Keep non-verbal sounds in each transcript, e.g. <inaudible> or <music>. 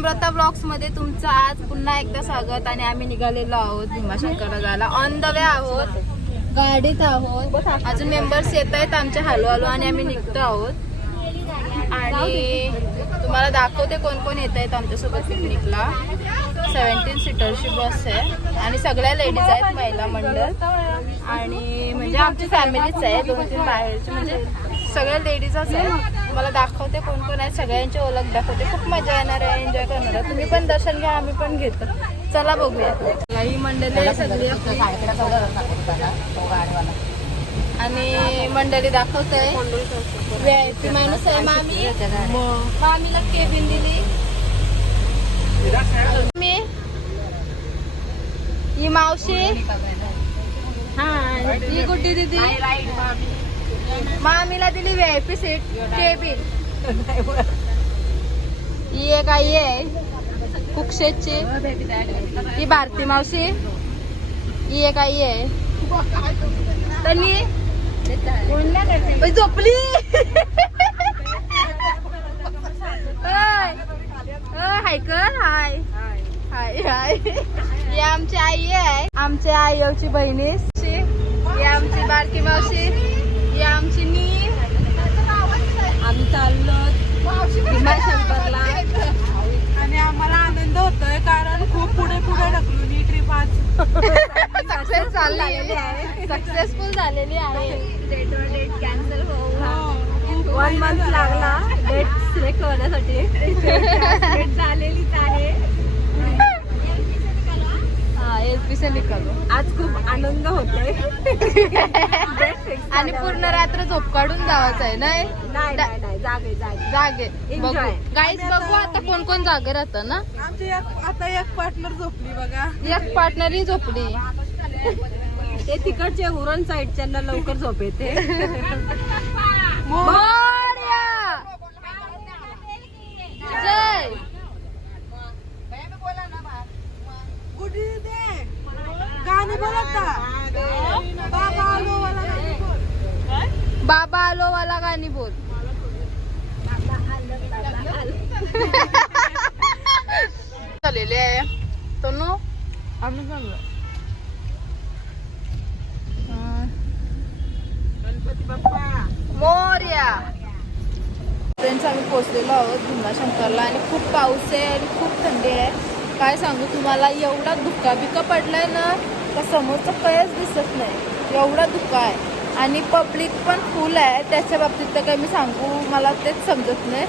नम्रता ब्लॉग्समध्ये तुमचं आज पुन्हा एकदा स्वागत. आणि आम्ही निघालेलो आहोत भीमाशंकरला जायला ऑन द वे आहोत. गाडीत आहोत. अजून मेंबर्स येत आहेत आमच्या हळू हळू आणि आम्ही निघतो आहोत. आणि तुम्हाला दाखवते कोण कोण येत आहेत आमच्यासोबत पिकनिकला सेवन्टीन सीटरची बस आहे. आणि सगळ्या लेडीज आहेत महिला मंडळ. आणि म्हणजे आमची फॅमिलीच आहे दोन तीन बाहेरची. म्हणजे सगळ्या लेडीजच आहे मला दाखवते कोण कोण आहे सगळ्यांची ओळख दाखवते. खूप मजा येणार आहे एन्जॉय करणार आहे. तुम्ही पण दर्शन घ्या आम्ही पण घेतो. चला बघूया. ही मंडळी आहे सगळी. आणि मंडळी दाखवते व्हीआयपी माणूस आहे मामी. मामीला केबिन दिली. मी ही मावशी. ही गुड्डी दिदी. मामीला दिली V I P seat cabin ही एक आई आहे कुक्षेची. ही भारती मावशी. ही एक आई आहे. त्यांनी झोपली. हाय कर हाय. हाय हाय. ही आमची आई आहे. आमच्या आईची बहिणी ही आमची बारकी मावशी. ही आमची नी आम्ही चाललो. भीमाशंकरला आणि आम्हाला आनंद होतोय कारण खूप पुढे पुढे ढकलून ट्रिप आज. सक्सेस झाली सक्सेसफुल झालेली आहे. वन मंथ लागला. डेट सिलेक्ट होण्यासाठी. डेट <laughs> झालेलीच आहे हा एल से निकालो आज खूप आनंद होतोय आणि पूर्ण रात्र झोप काढून जावायचं आहे नाही? नाही नाही नाही. जागे जागे. जागे. बघू. Enjoy. गाईज बघू आता कोण कोण जागे राहतं ना? आमची एक आता एक पार्टनर झोपली बघा. एक पार्टनर ही झोपली. ते तिकडचे उरण साईडच्यांना लवकर झोप येते! <laughs> जय गाणी बोलत बाबा आलो वाला गाणी बोल. बाबा आलो वाला गाणी बोल? झालेले आहे. तनु? आम्ही चाललो गणपती बाप्पा. मोर्या. फ्रेंड्स आम्ही पोचलेलो आहोत भीमाशंकरला आणि खूप पाऊस आहे आणि खूप थंडी आहे. काय सांगू तुम्हाला एवढा धुका बिका पडलाय ना का समोरचं कयच दिसत नाही. एवढा धुका आहे. आणि पब्लिक पण फुल आहे. त्याच्या बाबतीत तर काही मी सांगू मला तेच समजत नाही.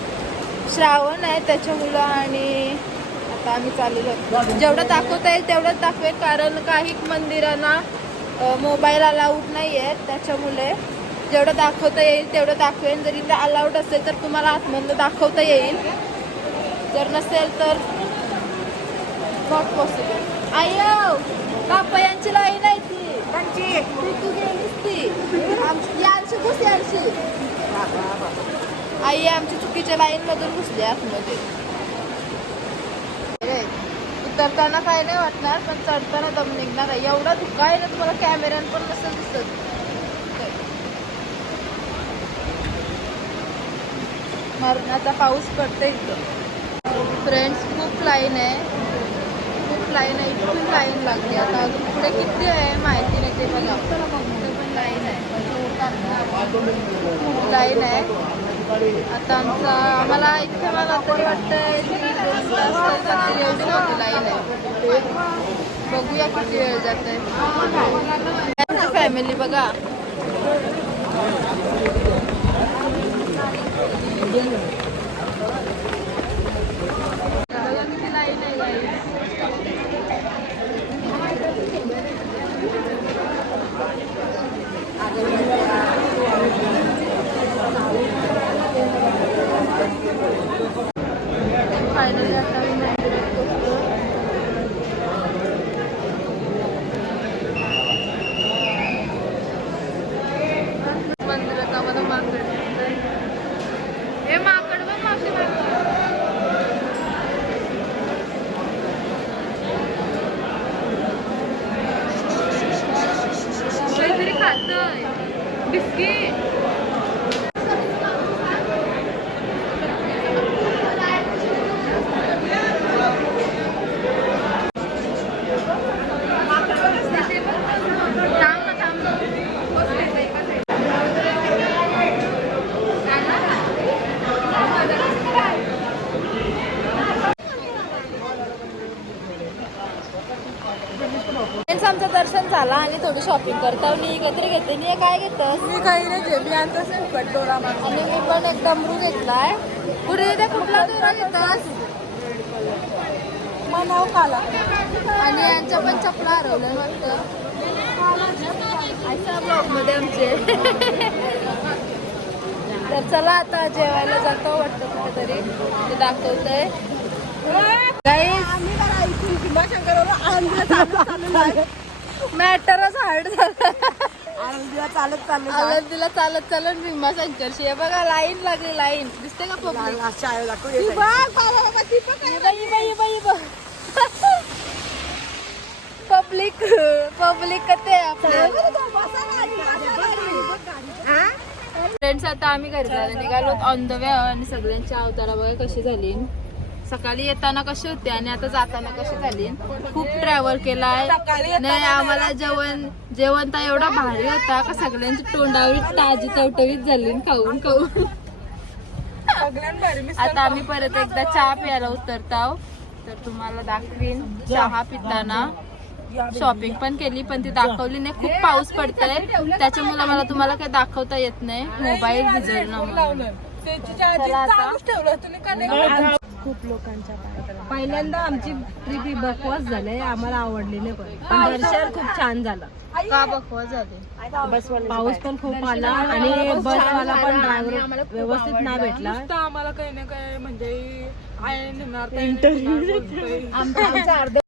श्रावण आहे त्याच्यामुळं आणि आता आम्ही चाललेलो जेवढं दाखवता येईल तेवढंच दाखवेल कारण काही मंदिरांना मोबाईल अलाउड नाही आहे त्याच्यामुळे. जेवढं दाखवता येईल तेवढं दाखवेन. जरी ते अलाउड असेल तर तुम्हाला आतमधलं दाखवता येईल. जर नसेल तर नॉट पॉसिबल आयो कापयांची लाईन आमची. आई आमची चुकीच्या लाईन मधून घुसली आतमध्ये. उतरताना काय नाही वाटणार पण चढताना दम निघणार आहे. एवढा धुका आहे ना तुम्हाला कॅमेऱ्यान पण नसेल दिसत. मरणाचा पाऊस पडतो इथं. फ्रेंड्स खूप लाईन आहे. लाईन आहे इथून लाईन लागली. आता अजून पुढे किती आहे माहिती नाही ते बघा. इथं पण लाईन आहे. लाईन आहे. आता आमचा आम्हाला इथे मला तरी वाटतंय दोन तास एवढी नव्हती लाईन आहे. बघूया किती वेळ जात आहे फॅमिली बघा बघा. Biscuit. Thank you. बिस्किट आमचं दर्शन झाला आणि थोडी शॉपिंग करता. मी काहीतरी घेते. मी काय घेतस? मी काही नाही जे मी आणत असेल दोरा आणि मी पण एक डमरू घेतलाय. पुढे त्या कुठला दोरा घेतास? मनाव काला. आणि यांच्या पण चपला हरवल्या वाटतं. अशा आमचे. तर चला आता जेवायला जातो वाटतं कुठेतरी. ते दाखवतंय. मॅटरच हार्ड झाला. चालत आनंदीला चालत चालत भीमा शंकरशी आहे बघा लाईन लागली लाईन दिसते का पब्लिक पब्लिक पब्लिक कते आपले? फ्रेंड्स आता आम्ही घरी निघालो. ऑन द वे आणि सगळ्यांची अवतारा बघा कशी झाली. सकाळी येताना कशी होते आणि आता जाताना कशी झाली? खूप ट्रॅव्हल केलाय. नाही आम्हाला जेवण जेवण तर एवढा भारी होता का सगळ्यांची तोंडावर ताजी टवटवीत झाली खाऊन खाऊन. आता आम्ही परत एकदा चहा प्यायला उतरताव. तर तुम्हाला दाखवीन चहा पिताना. शॉपिंग पण केली पण ती दाखवली नाही. खूप पाऊस पडतोय. त्याच्यामुळे मला तुम्हाला काही दाखवता येत नाही. मोबाईल भिजवणं खूप लोकांच्या पहिल्यांदा आमची ट्रिप बकवास झाले. आम्हाला आवडली नाही पण पण दर्शन खूप छान झालं. का बकवा झाले? पाऊस पण खूप आला आणि बसवाला पण ड्रायव्हर व्यवस्थित नाही भेटला. आम्हाला काही ना काही म्हणजे आमच्या <laughs> आमच्या अर्धे